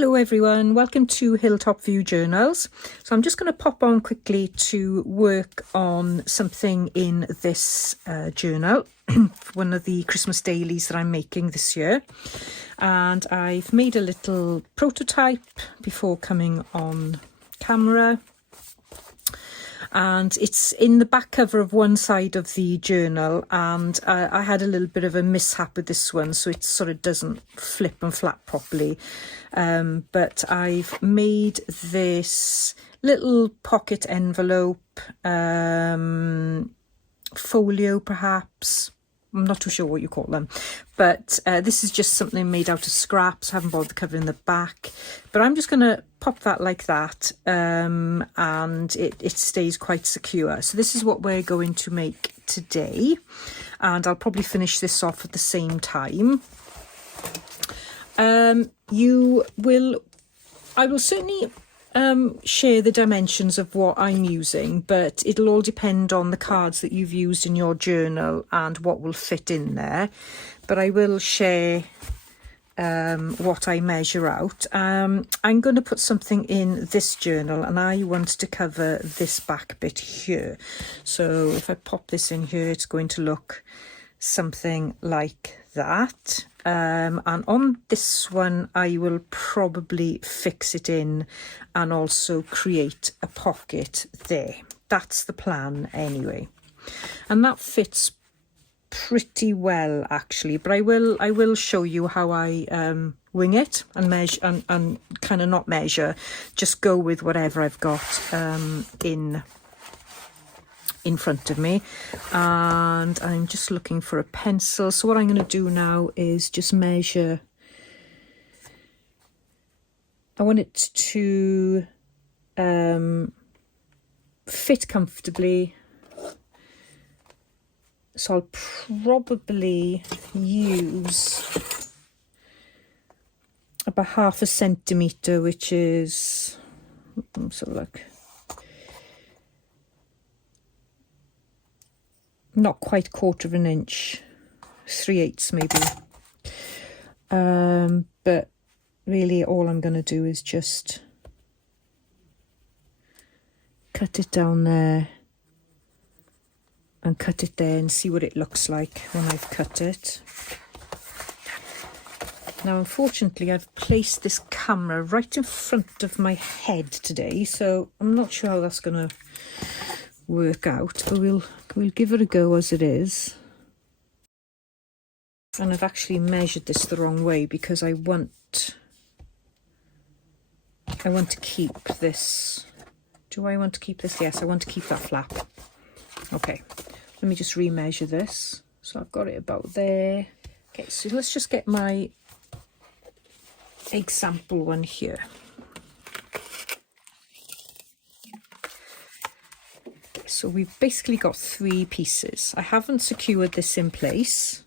Hello everyone, welcome to Hilltop View Journals. So I'm just going to pop on quickly to work on something in this journal, one of the Christmas dailies that I'm making this year. And I've made a little prototype before coming on camera. And it's in the back cover of one side of the journal, and I had a little bit of a mishap with this one, so it sort of doesn't flip and flap properly. But I've made this little pocket envelope, folio perhaps. I'm not too sure what you call them, but this is just something made out of scraps. I haven't bothered covering the back, but I'm just going to pop that like that, and it stays quite secure. So this is what we're going to make today, and I'll probably finish this off at the same time. I will certainly share the dimensions of what I'm using, but it'll all depend on the cards that you've used in your journal and what will fit in there. But I will share what I measure out. I'm going to put something in this journal, and I want to cover this back bit here. So if I pop this in here, it's going to look something like that. And on this one I will probably fix it in and also create a pocket there. That's the plan anyway, and that fits pretty well actually, but I will show you how I wing it and measure and kind of not measure, just go with whatever I've got in front of me. And I'm just looking for a pencil, so what I'm going to do now is just measure. I want it to fit comfortably, so I'll probably use about 1/2 centimetre, which is, let's have a look, not quite 1/4 inch, 3/8 maybe. But really all I'm going to do is just cut it down there and cut it there and see what it looks like when I've cut it. Now unfortunately I've placed this camera right in front of my head today, so I'm not sure how that's going to work out, but we'll give it a go as it is. And I've actually measured this the wrong way because I want to keep this. Do I want to keep this? Yes, I want to keep that flap. Okay, let me just remeasure this. So I've got it about there. Okay, so let's just get my example one here. So we've basically got 3 pieces. I haven't secured this in place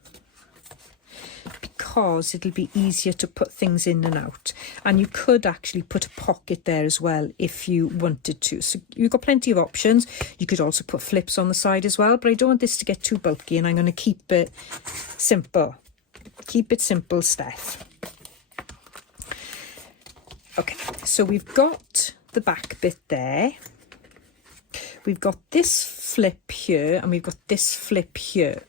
because it'll be easier to put things in and out. And you could actually put a pocket there as well if you wanted to. So you've got plenty of options. You could also put flips on the side as well, but I don't want this to get too bulky, and I'm going to keep it simple. Keep it simple, Steph. Okay, so we've got the back bit there. We've got this flip here, and we've got this flip here.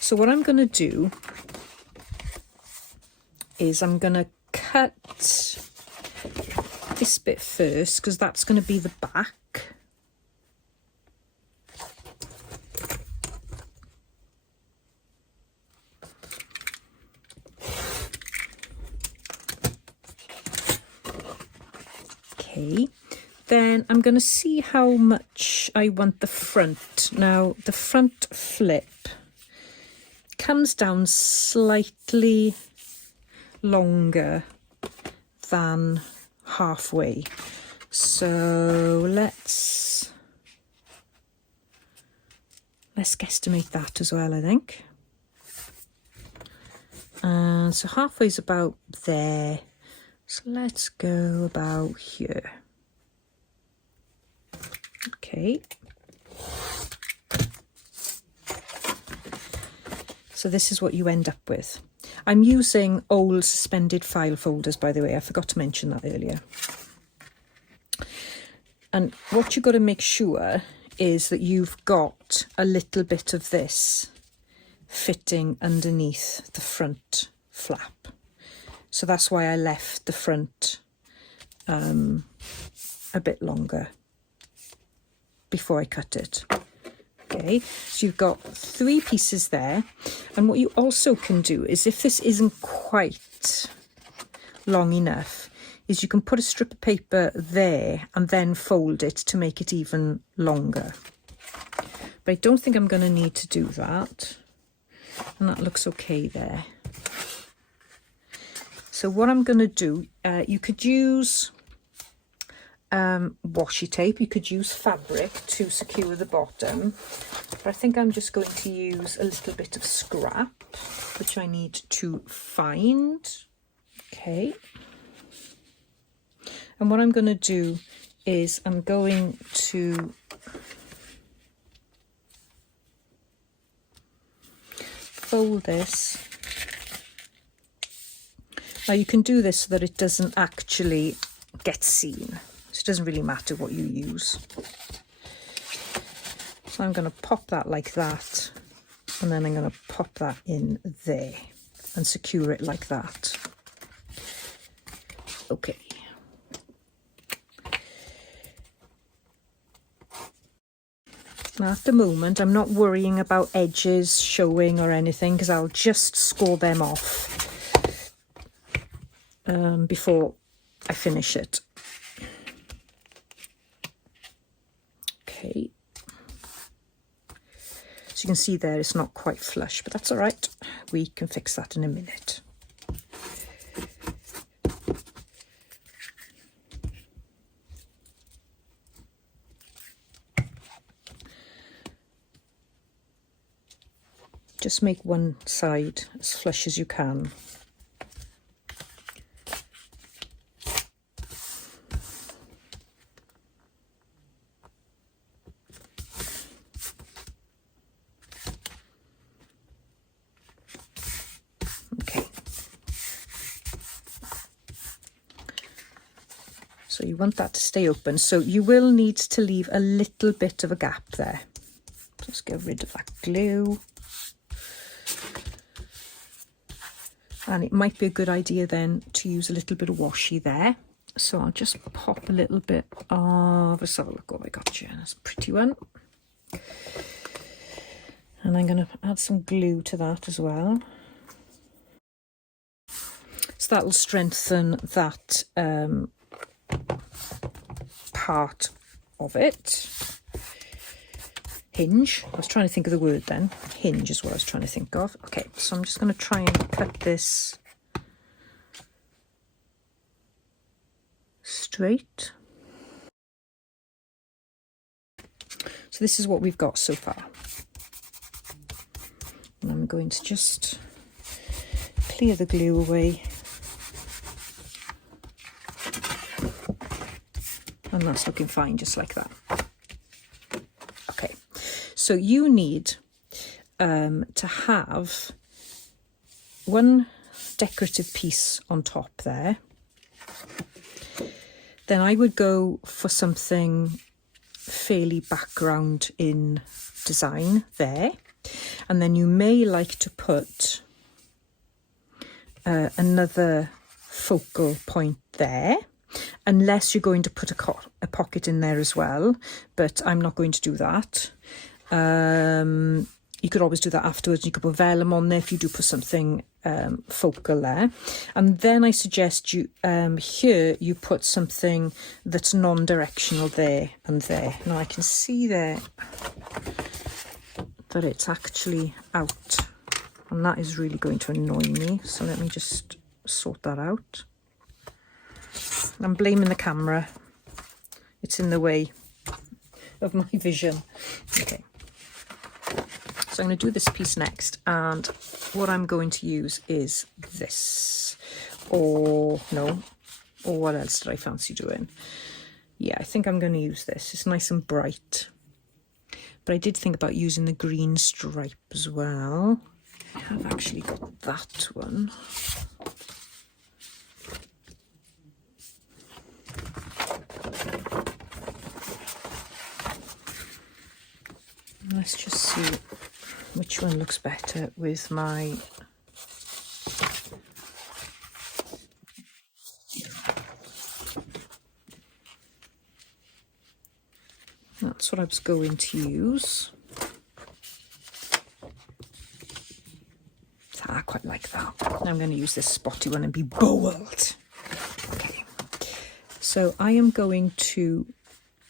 So what I'm going to do is I'm going to cut this bit first, because that's going to be the back. Okay. Then I'm going to see how much I want the front. Now, the front flip comes down slightly longer than halfway. So let's guesstimate that as well, I think. So halfway's about there. So let's go about here. Okay, so this is what you end up with. I'm using old suspended file folders, by the way. I forgot to mention that earlier. And what you've got to make sure is that you've got a little bit of this fitting underneath the front flap. So that's why I left the front a bit longer before I cut it. Okay, so you've got 3 pieces there. And what you also can do is, if this isn't quite long enough, is you can put a strip of paper there and then fold it to make it even longer. But I don't think I'm going to need to do that. And that looks okay there. So what I'm going to do, you could use washi tape, you could use fabric to secure the bottom, but I think I'm just going to use a little bit of scrap, which I need to find. Okay. And what I'm going to do is I'm going to fold this. Now you can do this so that it doesn't actually get seen. So it doesn't really matter what you use. So I'm going to pop that like that, and then I'm going to pop that in there and secure it like that. Okay. Now at the moment I'm not worrying about edges showing or anything, because I'll just score them off before I finish it. Okay. So you can see there it's not quite flush, but that's all right. We can fix that in a minute. Just make one side as flush as you can. Okay. So you want that to stay open. So you will need to leave a little bit of a gap there. Just get rid of that glue. And it might be a good idea then to use a little bit of washi there. So I'll just pop a little bit of, let's have a look what I got here. That's a pretty one. And I'm going to add some glue to that as well. So that will strengthen that part of it. Hinge. I was trying to think of the word then. Hinge is what I was trying to think of. Okay, so I'm just going to try and cut this straight. So this is what we've got so far. And I'm going to just clear the glue away. And that's looking fine, just like that. So you need to have one decorative piece on top there. Then I would go for something fairly background in design there. And then you may like to put another focal point there, unless you're going to put a pocket in there as well, but I'm not going to do that. You could always do that afterwards. You could put vellum on there if you do put something focal there. And then I suggest you here you put something that's non-directional there and there. Now I can see there that it's actually out, and that is really going to annoy me. So let me just sort that out. I'm blaming the camera. It's in the way of my vision. Okay. So I'm going to do this piece next, and what I'm going to use is this, or what else did I fancy doing? Yeah, I think I'm going to use this. It's nice and bright, but I did think about using the green stripe as well. have actually got that one. Let's just see which one looks better with my that's what I was going to use. I quite like that. Now I'm going to use this spotty one and be bold. Okay, so I am going to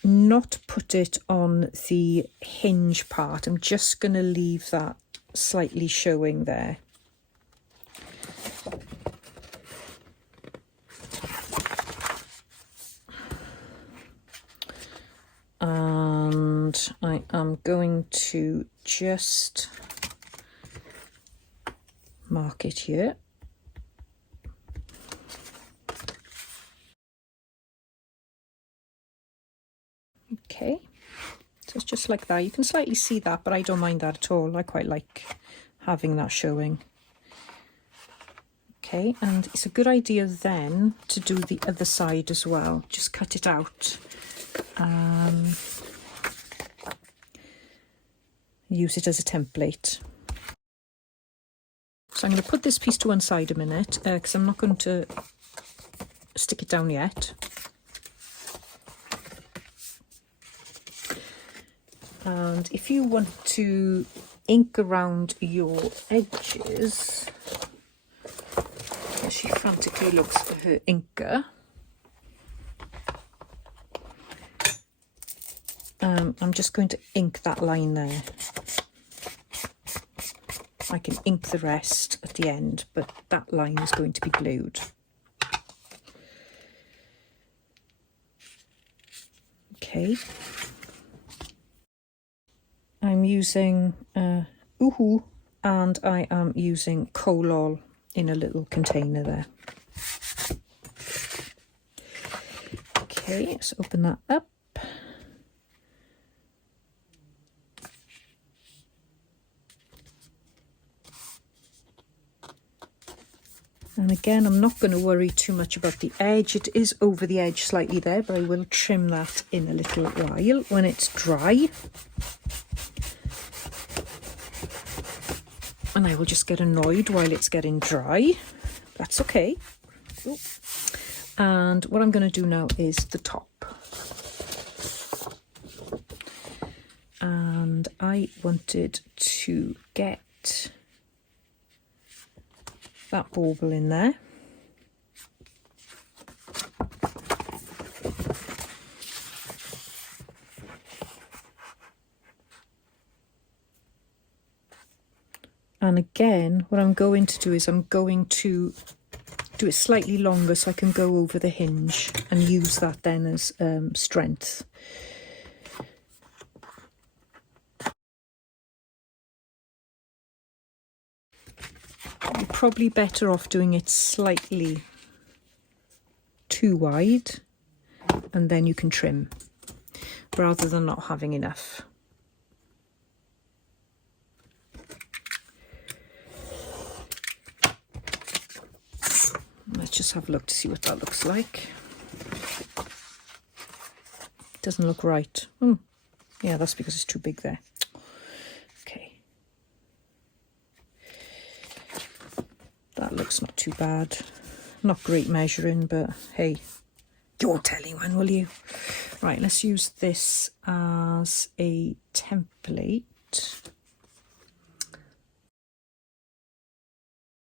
not put it on the hinge part. I'm just going to leave that slightly showing there. And I am going to just mark it here. Okay, so it's just like that. You can slightly see that, but I don't mind that at all. I quite like having that showing. Okay, and it's a good idea then to do the other side as well. Just cut it out. Use it as a template. So I'm going to put this piece to one side a minute because I'm not going to stick it down yet. And if you want to ink around your edges, she frantically looks for her inker. I'm just going to ink that line there. I can ink the rest at the end, but that line is going to be glued. Okay. I'm using Uhu, and I am using Kolol in a little container there. Okay, let's open that up. And again, I'm not going to worry too much about the edge. It is over the edge slightly there, but I will trim that in a little while when it's dry. And I will just get annoyed while it's getting dry. That's okay. Ooh. And what I'm going to do now is the top. And I wanted to get that bauble in there. And again, what I'm going to do is I'm going to do it slightly longer so I can go over the hinge and use that then as strength. You're probably better off doing it slightly too wide, and then you can trim rather than not having enough. Let's just have a look to see what that looks like. Doesn't look right. Yeah, that's because it's too big there. Okay. That looks not too bad. Not great measuring, but hey, you won't tell anyone, will you? Right, let's use this as a template.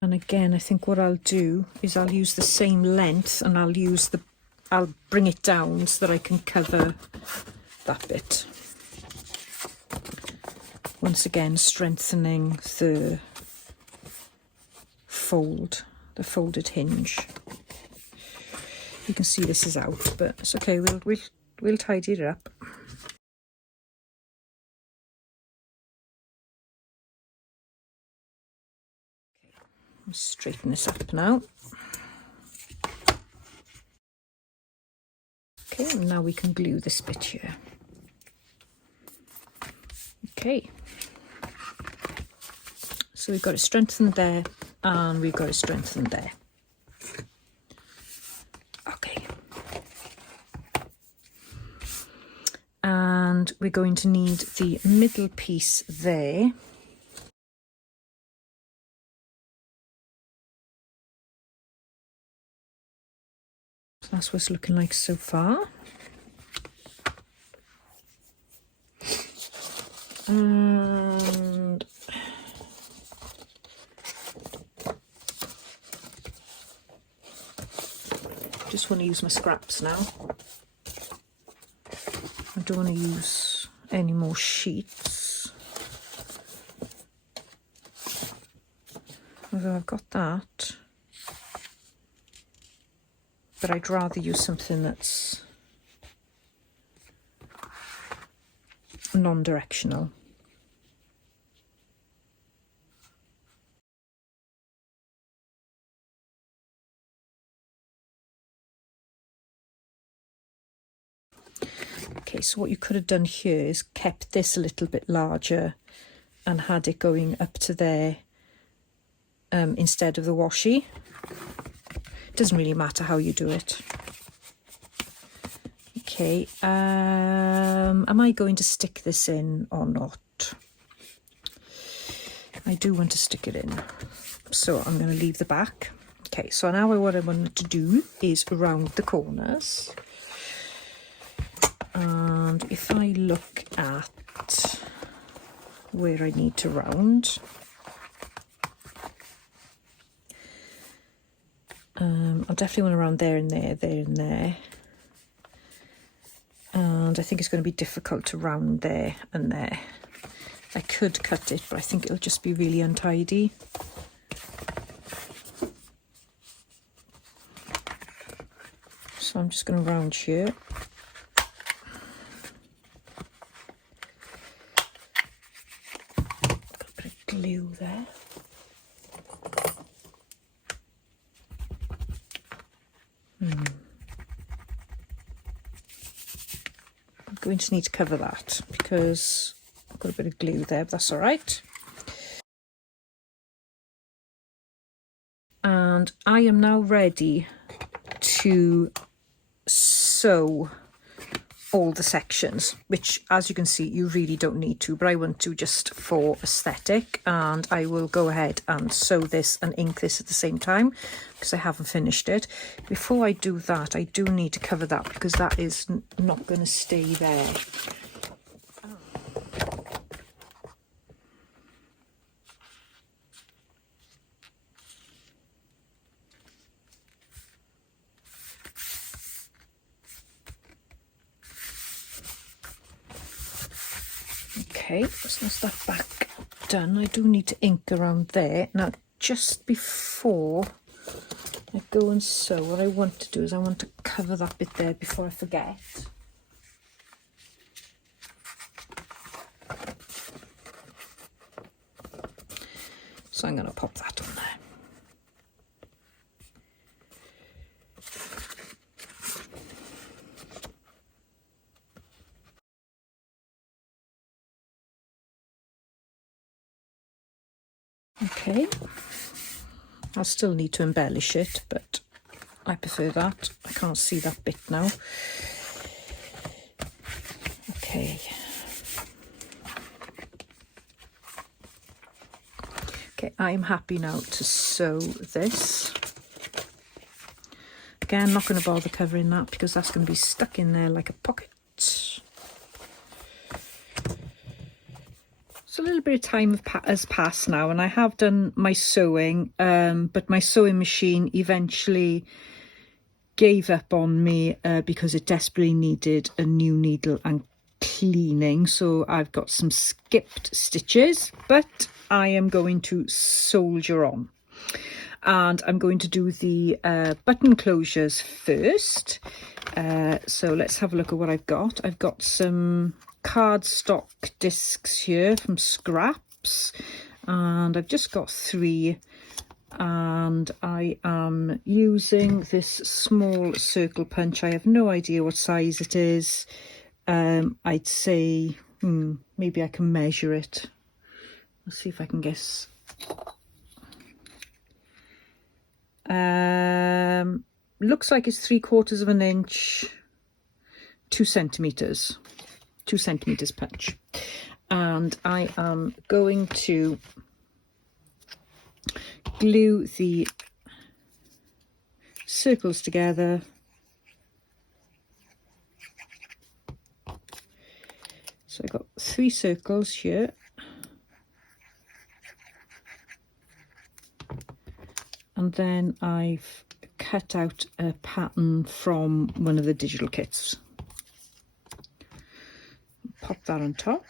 And again, I think what I'll do is I'll use the same length, and I'll bring it down so that I can cover that bit. Once again, strengthening the folded hinge. You can see this is out, but it's okay. We'll tidy it up. I'll straighten this up now. Okay, and now we can glue this bit here. Okay. So we've got it strengthened there and we've got it strengthened there. Okay. And we're going to need the middle piece there. So that's what it's looking like so far. And just want to use my scraps now. I don't want to use any more sheets. Although I've got that. But I'd rather use something that's non-directional. Okay, so what you could have done here is kept this a little bit larger and had it going up to there instead of the washi. It doesn't really matter how you do it. Okay, am I going to stick this in or not? I do want to stick it in, so I'm going to leave the back. Okay, so now what I want to do is round the corners. And if I look at where I need to round, I definitely want to round there and there, there and there. And I think it's going to be difficult to round there and there. I could cut it, but I think it'll just be really untidy. So I'm just going to round here. Got a bit of glue there. I'm going to need to cover that because I've got a bit of glue there, but that's all right. And I am now ready to sew all the sections, which, as you can see, you really don't need to, but I want to just for aesthetic, and I will go ahead and sew this and ink this at the same time because I haven't finished it. Before I do that, I do need to cover that because that is not going to stay there. Okay, so that's that back done. I do need to ink around there. Now, just before I go and sew, what I want to do is I want to cover that bit there before I forget. So I'm going to pop that on there. Okay, I'll still need to embellish it, but I prefer that. I can't see that bit now. Okay. Okay, I'm happy now to sew this. Again, I'm not going to bother covering that because that's going to be stuck in there like a pocket. So a little bit of time has passed now, and I have done my sewing, but my sewing machine eventually gave up on me because it desperately needed a new needle and cleaning. So I've got some skipped stitches, but I am going to soldier on. And I'm going to do the button closures first. So let's have a look at what I've got. I've got some cardstock discs here from scraps, and I've just got 3, and I am using this small circle punch. I have no idea what size it is. I'd say maybe I can measure it. Let's see if I can guess Looks like it's 3/4 of an inch, 2 centimeters, 2 centimeters punch. And I am going to glue the circles together. So I got 3 circles here. And then I've cut out a pattern from one of the digital kits. Pop that on top.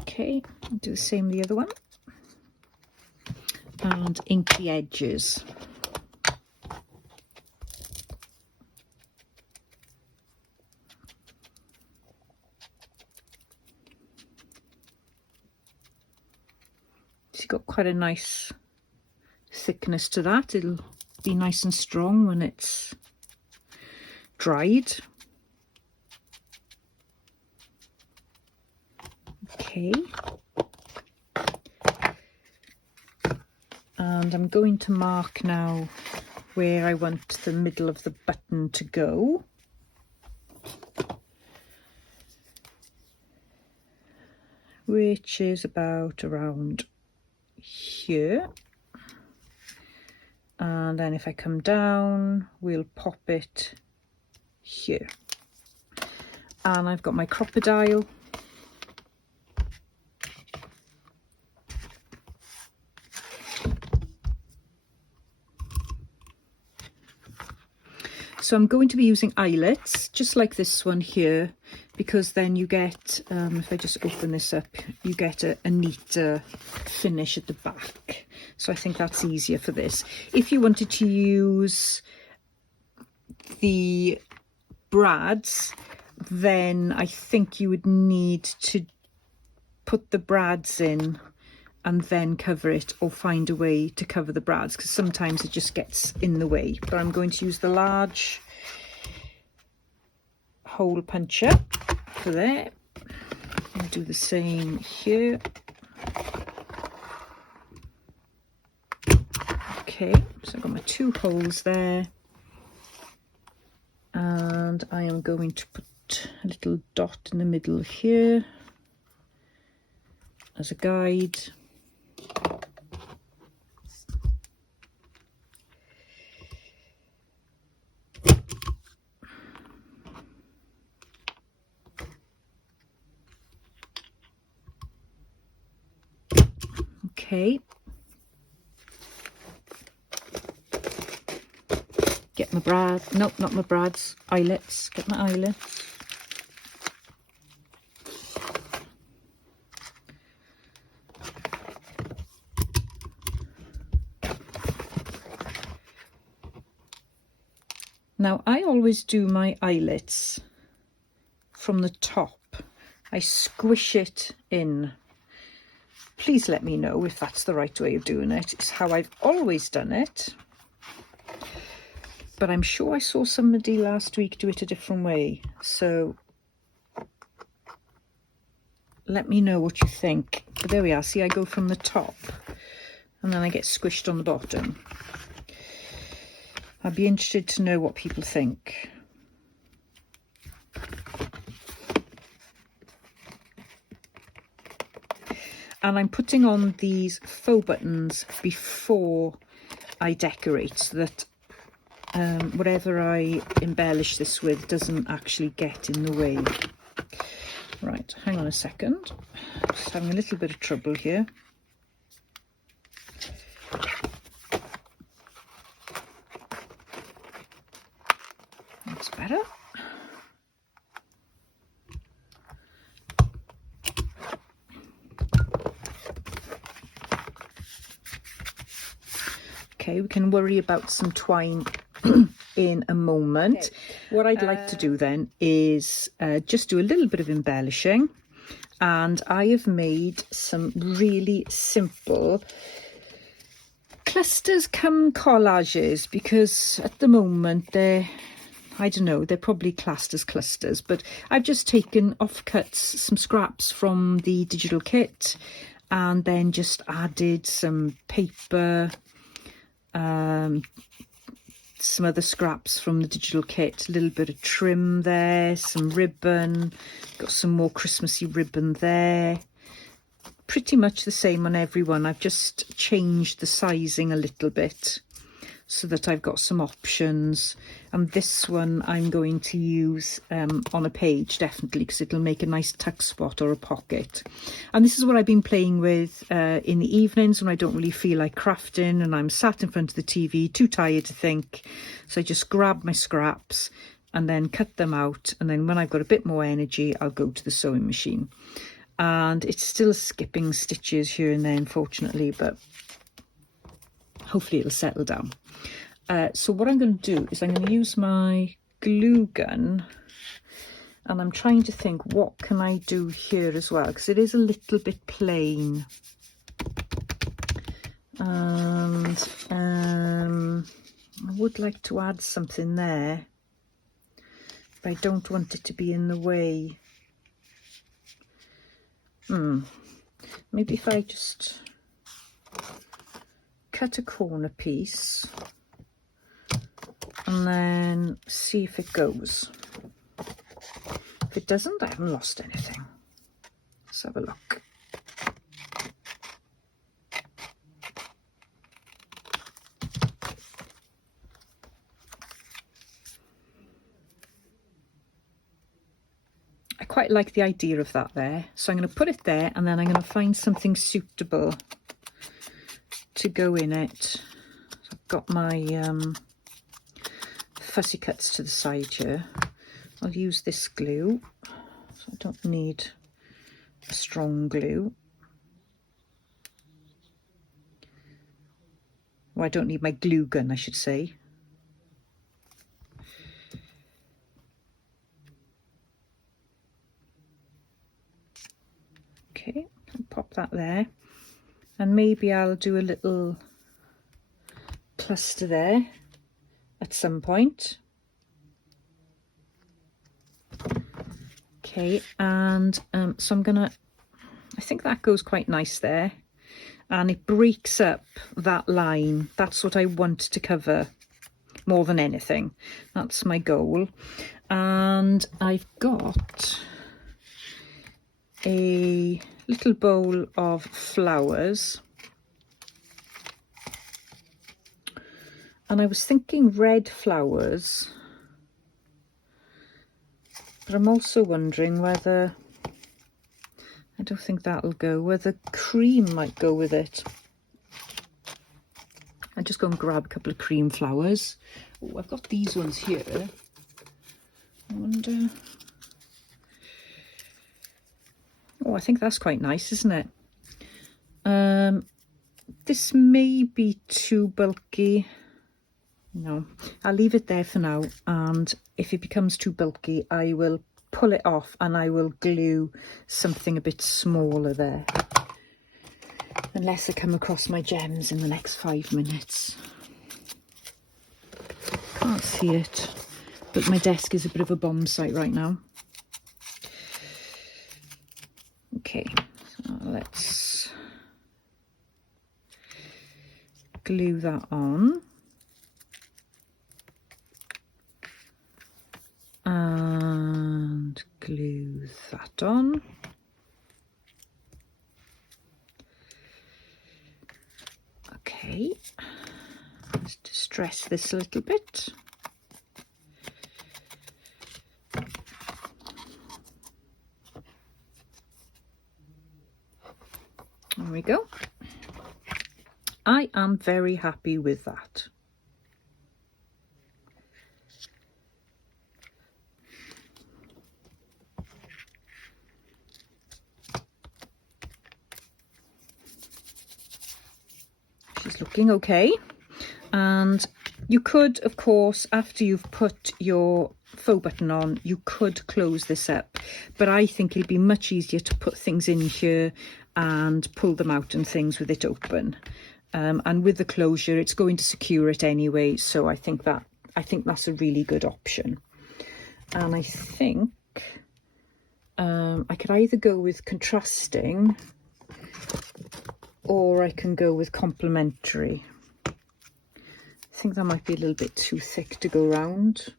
Okay, do the same with the other one. And ink the edges. It's got quite a nice thickness to that. It'll be nice and strong when it's dried. Okay. And I'm going to mark now where I want the middle of the button to go. Which is about around here. And then if I come down, we'll pop it here. And I've got my crocodile. So I'm going to be using eyelets, just like this one here, because then you get, if I just open this up, you get a neater finish at the back. So I think that's easier for this. If you wanted to use the brads, then I think you would need to put the brads in and then cover it, or find a way to cover the brads, because sometimes it just gets in the way. But I'm going to use the large hole puncher for there. I'll do the same here. Okay, so I've got my 2 holes there. And I am going to put a little dot in the middle here as a guide. Okay. Get my brad, nope, not my brads, eyelets, get my eyelets. Now I always do my eyelets from the top. I squish it in. Please let me know if that's the right way of doing it. It's how I've always done it. But I'm sure I saw somebody last week do it a different way. So let me know what you think. But there we are. See, I go from the top and then I get squished on the bottom. I'd be interested to know what people think. And I'm putting on these faux buttons before I decorate, so that whatever I embellish this with doesn't actually get in the way. Right, hang on a second. Just having a little bit of trouble here. That's better. Okay, we can worry about some twine in a moment. Okay. What I'd like to do then is just do a little bit of embellishing, and I have made some really simple clusters come collages, because at the moment they're, I don't know, they're probably classed as clusters, but I've just taken offcuts, some scraps from the digital kit, and then just added some paper, some other scraps from the digital kit, a little bit of trim there, some ribbon, got some more Christmassy ribbon there. Pretty much the same on everyone. I've just changed the sizing a little bit so that I've got some options, and this one I'm going to use on a page definitely, because it'll make a nice tuck spot or a pocket. And this is what I've been playing with in the evenings when I don't really feel like crafting and I'm sat in front of the TV too tired to think. So I just grab my scraps and then cut them out, and then when I've got a bit more energy I'll go to the sewing machine. And it's still skipping stitches here and there, unfortunately, but hopefully it'll settle down. So what I'm going to do is I'm going to use my glue gun, and I'm trying to think what can I do here as well, because it is a little bit plain. And I would like to add something there, but I don't want it to be in the way. Maybe if I just cut a corner piece and then see if it goes. If it doesn't, I haven't lost anything. Let's have a look. I quite like the idea of that there, so I'm going to put it there, and then I'm going to find something suitable to go in it. So I've got my fussy cuts to the side here. I'll use this glue, so I don't need a strong glue. Well, I don't need my glue gun, I should say. Okay, I'll pop that there, and maybe I'll do a little cluster there at some point. Okay, and so I'm gonna, I think that goes quite nice there, and it breaks up that line. That's what I want to cover more than anything. That's my goal. And I've got a little bowl of flowers, and I was thinking red flowers, but I'm also wondering whether, I don't think that'll go, whether cream might go with it. I'll just go and grab a couple of cream flowers. Oh, I've got these ones here. I wonder, oh, I think that's quite nice, isn't it? This may be too bulky. No, I'll leave it there for now, and if it becomes too bulky I will pull it off and I will glue something a bit smaller there, unless I come across my gems in the next 5 minutes. Can't see it, but my desk is a bit of a bomb site right now. Okay, so let's glue that on. And glue that on. Okay, let's distress this a little bit. There we go. I am very happy with that. She's looking okay. And you could, of course, after you've put your faux button on, you could close this up, but I think it'd be much easier to put things in here and pull them out and things with it open. and with the closure it's going to secure it anyway, so I think that's a really good option. And I think I could either go with contrasting or I can go with complementary. I think that might be a little bit too thick to go round.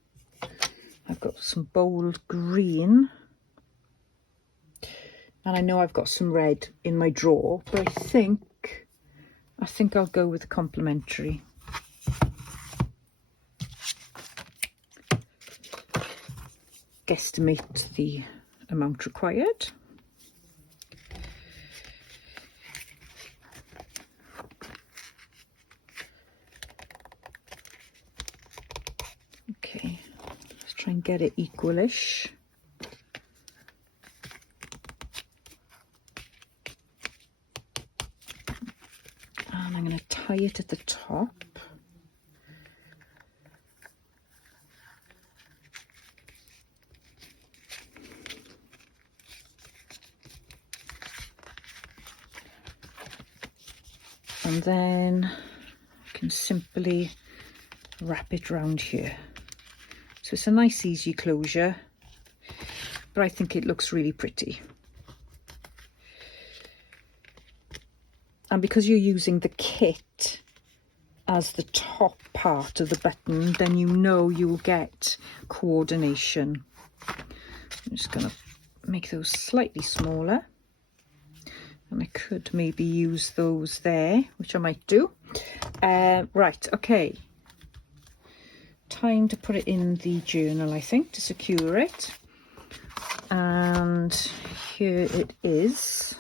I've got some bold green, and I know I've got some red in my drawer, but I think I'll go with the complementary. Guesstimate the amount required. Okay, let's try and get it equalish. And I'm going to tie it at the top. And then I can simply wrap it round here. So it's a nice easy closure, but I think it looks really pretty. And because you're using the kit as the top part of the button, then you know you'll get coordination. I'm just going to make those slightly smaller. And I could maybe use those there, which I might do. Right, okay. Time to put it in the journal, I think, to secure it. And here it is.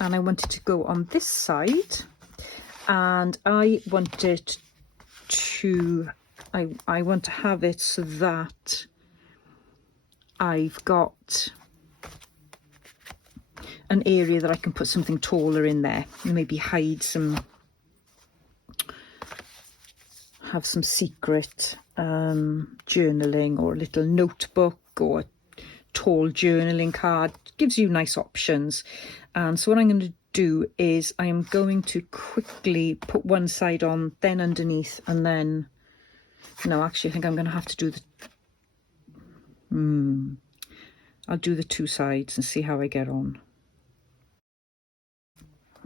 And I want it to go on this side. And I want it to, I want to have it so that I've got an area that I can put something taller in there, maybe hide some, have some secret journaling, or a little notebook, or a tall journaling card. Gives you nice options. And so what I'm going to do is I am going to quickly put one side on, then underneath, and then, no, actually I think I'm going to have to do the, I'll do the two sides and see how I get on.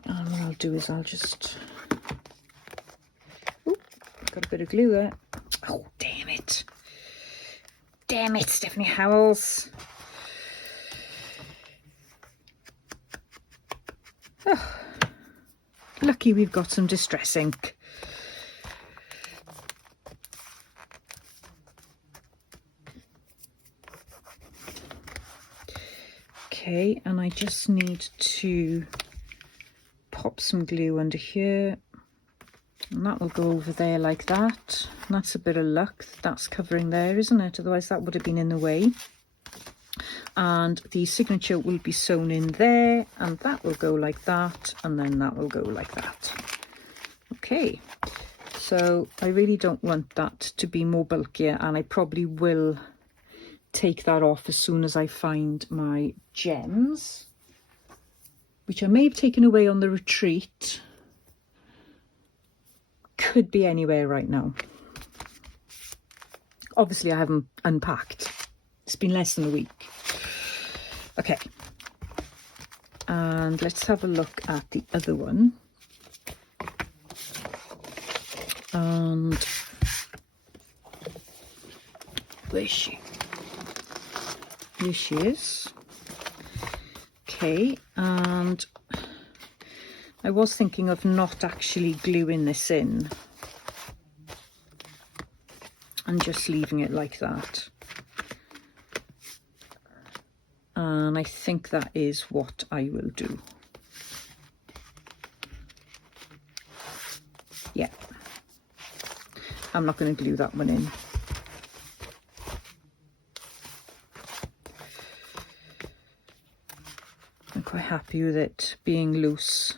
And what I'll do is I'll just, got a bit of glue there. Oh, damn it. Damn it, Stephanie Howells. Oh, lucky we've got some distress ink. Okay, and I just need to pop some glue under here, and that will go over there like that. And that's a bit of luck, that's covering there, isn't it? Otherwise that would have been in the way. And the signature will be sewn in there, and that will go like that, and then that will go like that. Okay, so I really don't want that to be more bulkier, and I probably will take that off as soon as I find my gems, which I may have taken away on the retreat. Could be anywhere right now. Obviously I haven't unpacked. It's been less than a week. Okay. And let's have a look at the other one. And where is she? Here she is. Okay, and I was thinking of not actually gluing this in and just leaving it like that. And I think that is what I will do. Yeah, I'm not going to glue that one in. I'm quite happy with it being loose,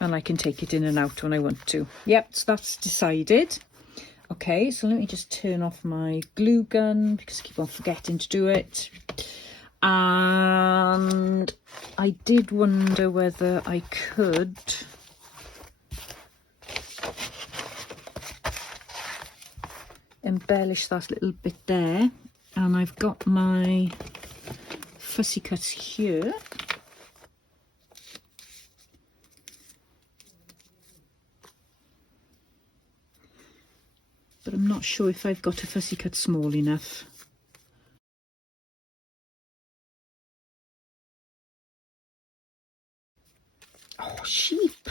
and I can take it in and out when I want to. Yep, so that's decided. Okay, so let me just turn off my glue gun because I keep on forgetting to do it. And I did wonder whether I could embellish that little bit there. And I've got my fussy cuts here. But I'm not sure if I've got a fussy cut small enough. Oh, sheep.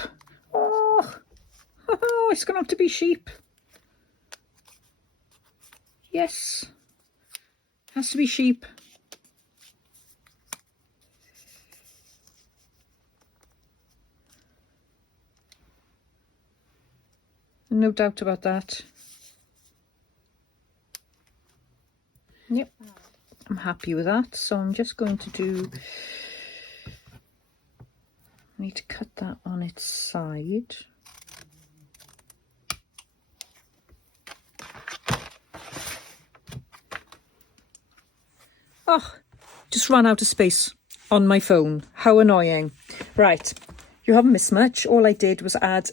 Oh, oh, it's going to have to be sheep. Yes, has to be sheep. No doubt about that. Yep, I'm happy with that. So I'm just going to do, I need to cut that on its side. Oh, just ran out of space on my phone. How annoying. Right, you haven't missed much. All I did was add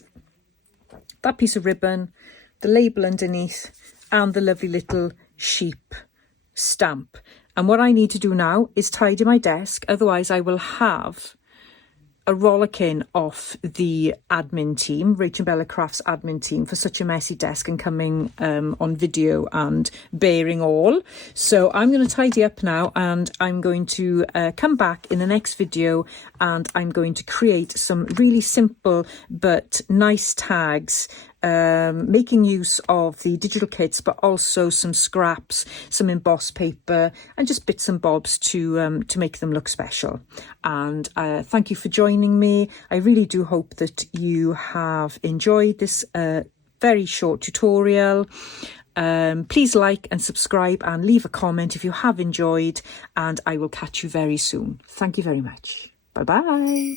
that piece of ribbon, the label underneath, and the lovely little sheep stamp. And what I need to do now is tidy my desk, otherwise I will have a rollicking off the admin team, RachandBella Crafts admin team, for such a messy desk and coming on video and bearing all. So I'm going to tidy up now, and I'm going to come back in the next video, and I'm going to create some really simple but nice tags, making use of the digital kits, but also some scraps, some embossed paper, and just bits and bobs to make them look special. And thank you for joining me. I really do hope that you have enjoyed this very short tutorial. Please like and subscribe and leave a comment if you have enjoyed, and I will catch you very soon. Thank you very much. Bye bye.